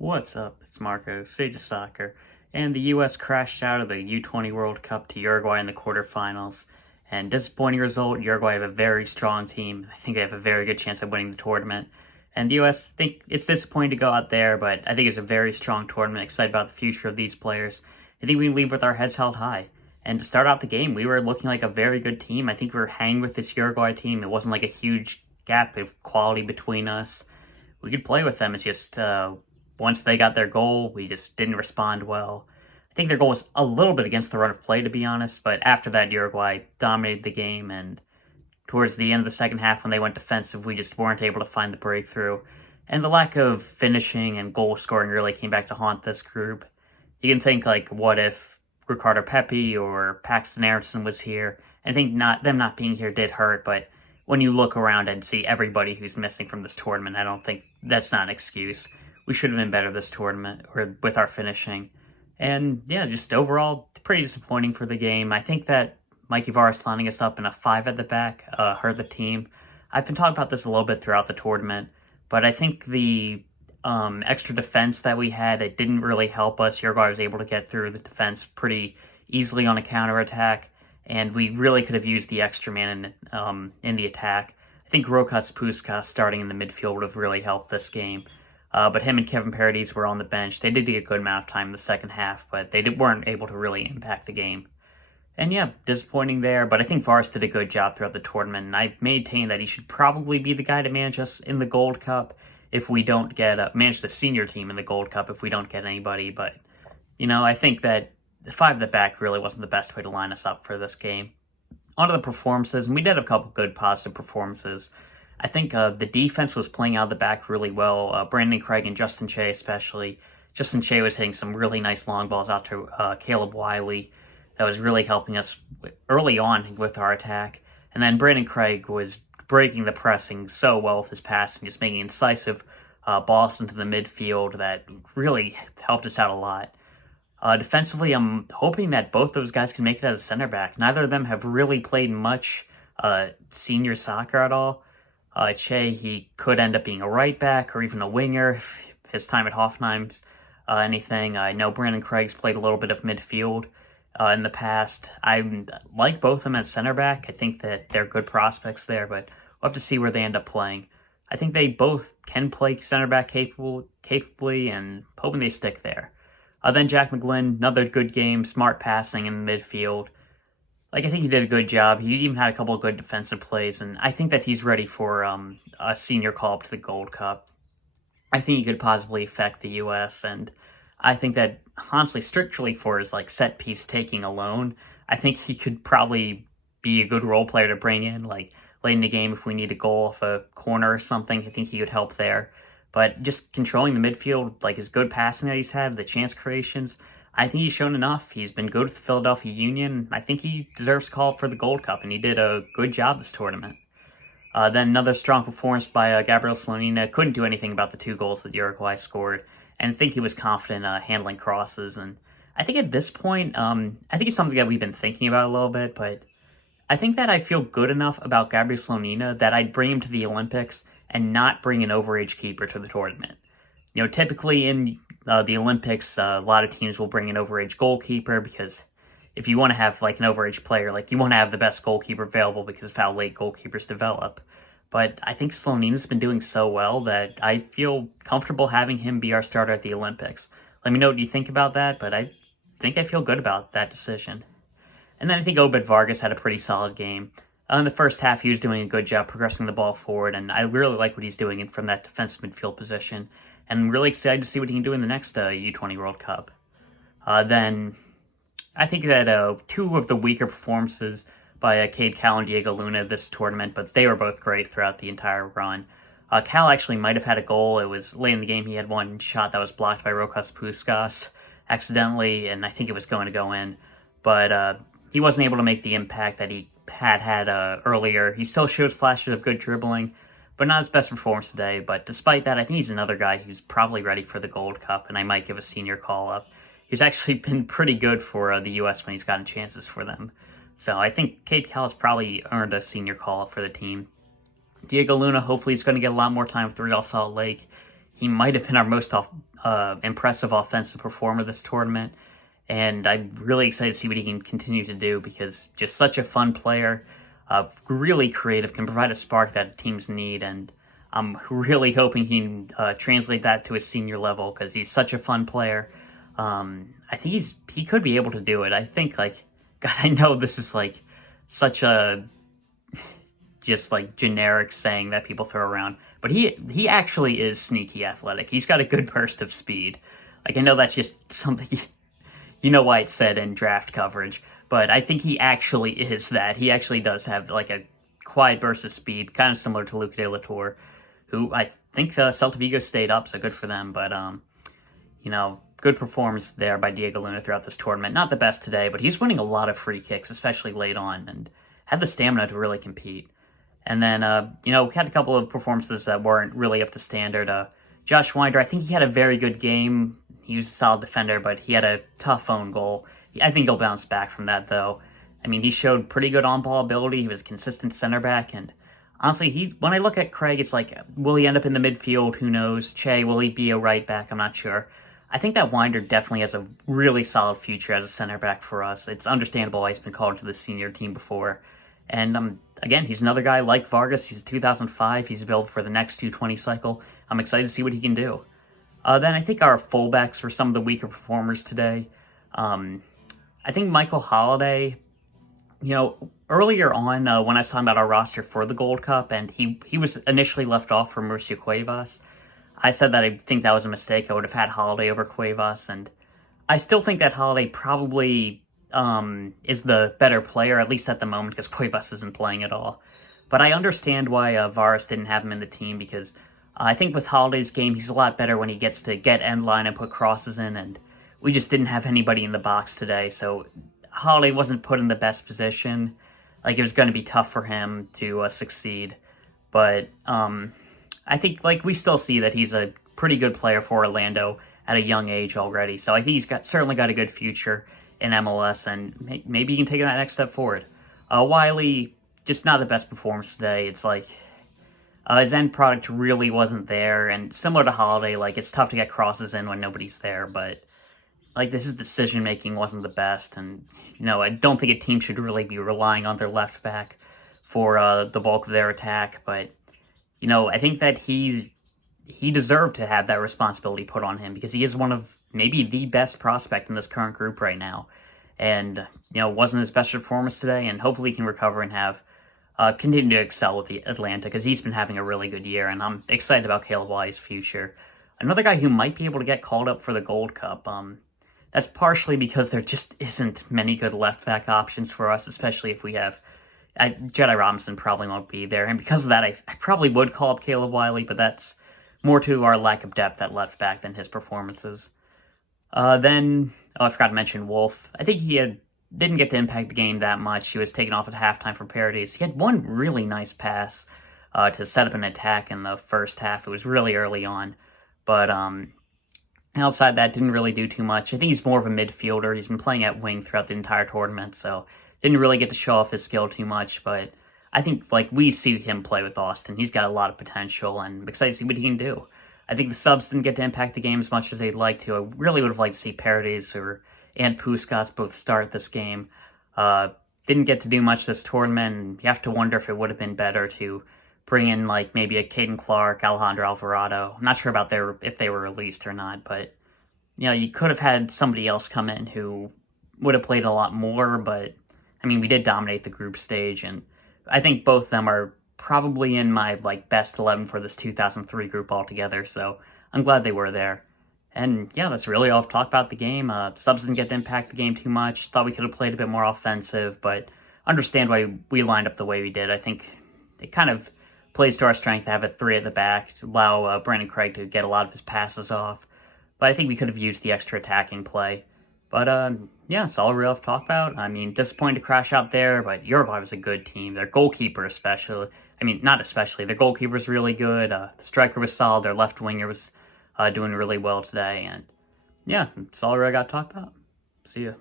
What's up? It's Marco, Sage of Soccer, and the U.S. crashed out of the U20 World Cup to Uruguay in the quarterfinals. And disappointing result, Uruguay have a very strong team. I think they have a very good chance of winning the tournament. And the U.S., think it's disappointing to go out there, but I think it's a very strong tournament. Excited about the future of these players. I think we leave with our heads held high. And to start out the game, we were looking like a very good team. I think we were hanging with this Uruguay team. It wasn't like a huge gap of quality between us. We could play with them. It's just once they got their goal, we just didn't respond well. I think their goal was a little bit against the run of play, to be honest, but after that, Uruguay dominated the game, and towards the end of the second half, when they went defensive, we just weren't able to find the breakthrough. And the lack of finishing and goal scoring really came back to haunt this group. You can think, like, what if Ricardo Pepi or Paxton Aronson was here? I think them not being here did hurt, but when you look around and see everybody who's missing from this tournament, I don't think that's not an excuse. We should have been better this tournament, or with our finishing. And yeah, just overall, pretty disappointing for the game. I think that Mikey Vargas lining us up in a 5 at the back hurt the team. I've been talking about this a little bit throughout the tournament, but I think the extra defense that we had, it didn't really help us. Uruguay was able to get through the defense pretty easily on a counterattack, and we really could have used the extra man in the attack. I think Pukstas starting in the midfield would have really helped this game. But him and Kevin Paredes were on the bench. They did get a good amount of time in the second half, but they weren't able to really impact the game. And yeah, disappointing there, but I think Vargas did a good job throughout the tournament, and I maintain that he should probably be the guy to manage us in the Gold Cup if we don't get, manage the senior team in the Gold Cup if we don't get anybody. But, I think that the 5 at the back really wasn't the best way to line us up for this game. On to the performances, and we did have a couple good positive performances. I think the defense was playing out of the back really well. Brandon Craig and Justin Che especially. Justin Che was hitting some really nice long balls out to Caleb Wiley. That was really helping us early on with our attack. And then Brandon Craig was breaking the pressing so well with his passing, just making incisive balls into the midfield that really helped us out a lot. Defensively, I'm hoping that both those guys can make it as a center back. Neither of them have really played much senior soccer at all. Che, he could end up being a right back or even a winger if his time at Hoffenheim's anything. I know Brandon Craig's played a little bit of midfield in the past. I like both of them as center back. I think that they're good prospects there, but we'll have to see where they end up playing. I think they both can play center back capably, and hoping they stick there. Then Jack McGlynn, another good game, smart passing in the midfield. I think he did a good job. He even had a couple of good defensive plays, and I think that he's ready for a senior call-up to the Gold Cup. I think he could possibly affect the U.S., and I think that, honestly, strictly for his set-piece taking alone, I think he could probably be a good role player to bring in, late in the game if we need a goal off a corner or something. I think he could help there. But just controlling the midfield, his good passing that he's had, the chance creations, I think he's shown enough. He's been good with the Philadelphia Union. I think he deserves a call for the Gold Cup, and he did a good job this tournament. Then another strong performance by Gabriel Slonina. Couldn't do anything about the 2 goals that Uruguay scored, and I think he was confident handling crosses. And I think at this point, I think it's something that we've been thinking about a little bit, but I think that I feel good enough about Gabriel Slonina that I'd bring him to the Olympics and not bring an overage keeper to the tournament. Typically in the Olympics, a lot of teams will bring an overage goalkeeper because if you want to have an overage player, you want to have the best goalkeeper available because of how late goalkeepers develop. But I think Slonina's been doing so well that I feel comfortable having him be our starter at the Olympics. Let me know what you think about that, but I think I feel good about that decision. And then I think Obed Vargas had a pretty solid game. In the first half, he was doing a good job progressing the ball forward, and I really like what he's doing from that defensive midfield position. And I'm really excited to see what he can do in the next U20 World Cup. Then I think that 2 of the weaker performances by Cade Cowell and Diego Luna this tournament, but they were both great throughout the entire run. Cowell actually might have had a goal. It was late in the game. He had one shot that was blocked by Pukstas accidentally, and I think it was going to go in. But he wasn't able to make the impact that he had earlier. He still shows flashes of good dribbling, but not his best performance today. But despite that, I think he's another guy who's probably ready for the Gold Cup, and I might give a senior call-up. He's actually been pretty good for the U.S. when he's gotten chances for them. So I think Cade Cowell's probably earned a senior call-up for the team. Diego Luna, hopefully he's going to get a lot more time with Real Salt Lake. he might have been our most impressive offensive performer this tournament. And I'm really excited to see what he can continue to do because just such a fun player, really creative, can provide a spark that teams need. And I'm really hoping he can translate that to a senior level because he's such a fun player. I think he could be able to do it. I think, God, I know this is such a just generic saying that people throw around, but he actually is sneaky athletic. He's got a good burst of speed. I know that's just something you know why it's said in draft coverage, but I think he actually is that. He actually does have a quiet burst of speed, kind of similar to Luca De La Torre, who I think Celta Vigo stayed up, so good for them. But good performance there by Diego Luna throughout this tournament. Not the best today, but he's winning a lot of free kicks, especially late on, and had the stamina to really compete. And then, we had a couple of performances that weren't really up to standard. Josh Wynder, I think he had a very good game. He was a solid defender, but he had a tough own goal. I think he'll bounce back from that, though. I mean, he showed pretty good on-ball ability. He was a consistent center back, and honestly, when I look at Craig, it's will he end up in the midfield? Who knows? Che, will he be a right back? I'm not sure. I think that Wynder definitely has a really solid future as a center back for us. It's understandable why he's been called to the senior team before. And again, he's another guy like Vargas. He's a 2005. He's built for the next U20 cycle. I'm excited to see what he can do. Then I think our fullbacks were some of the weaker performers today. I think Michael Halliday, earlier on when I was talking about our roster for the Gold Cup, and he was initially left off for Mauricio Cuevas, I said that I think that was a mistake. I would have had Halliday over Cuevas, and I still think that Halliday probably is the better player, at least at the moment, because Cuevas isn't playing at all. But I understand why Varas didn't have him in the team, because I think with Halliday's game, he's a lot better when he gets to get end line and put crosses in, and we just didn't have anybody in the box today, so Halliday wasn't put in the best position. It was going to be tough for him to succeed. But I think we still see that he's a pretty good player for Orlando at a young age already. So I think he's certainly got a good future in MLS, and maybe he can take that next step forward. Wiley, just not the best performance today. It's his end product really wasn't there, and similar to Halliday, it's tough to get crosses in when nobody's there, but his decision making wasn't the best, and I don't think a team should really be relying on their left back for the bulk of their attack. But I think that he deserved to have that responsibility put on him because he is one of maybe the best prospect in this current group right now, and wasn't his best performance today, and hopefully he can recover and have continue to excel with the Atlanta because he's been having a really good year, and I'm excited about Caleb Wiley's future. Another guy who might be able to get called up for the Gold Cup. That's partially because there just isn't many good left-back options for us, especially if we have... Jedi Robinson probably won't be there, and because of that, I probably would call up Caleb Wiley, but that's more to our lack of depth at left-back than his performances. I forgot to mention Wolff. I think he didn't get to impact the game that much. He was taken off at halftime for Paredes. He had one really nice pass to set up an attack in the first half. It was really early on, but... outside that, didn't really do too much. I think he's more of a midfielder. He's been playing at wing throughout the entire tournament, so didn't really get to show off his skill too much. But I think we see him play with Austin. He's got a lot of potential, and I'm excited to see what he can do. I think the subs didn't get to impact the game as much as they'd like to. I really would have liked to see Paredes and Pukstas both start this game. Didn't get to do much this tournament, and you have to wonder if it would have been better to bring in maybe a Caden Clark, Alejandro Alvarado. I'm not sure about if they were released or not, but you could have had somebody else come in who would have played a lot more. But I mean, we did dominate the group stage, and I think both of them are probably in my best 11 for this 2003 group altogether. So I'm glad they were there. And yeah, that's really all I've talked about the game. Subs didn't get to impact the game too much. Thought we could have played a bit more offensive, but understand why we lined up the way we did. I think it kind of plays to our strength to have a three at the back, to allow Brandon Craig to get a lot of his passes off. But I think we could have used the extra attacking play. But yeah, that's all I really have to talk about. I mean, disappointed to crash out there, but Uruguay was a good team. Their goalkeeper especially. I mean, not especially. Their goalkeeper was really good. The striker was solid. Their left winger was doing really well today. And yeah, that's all I really got to talk about. See ya.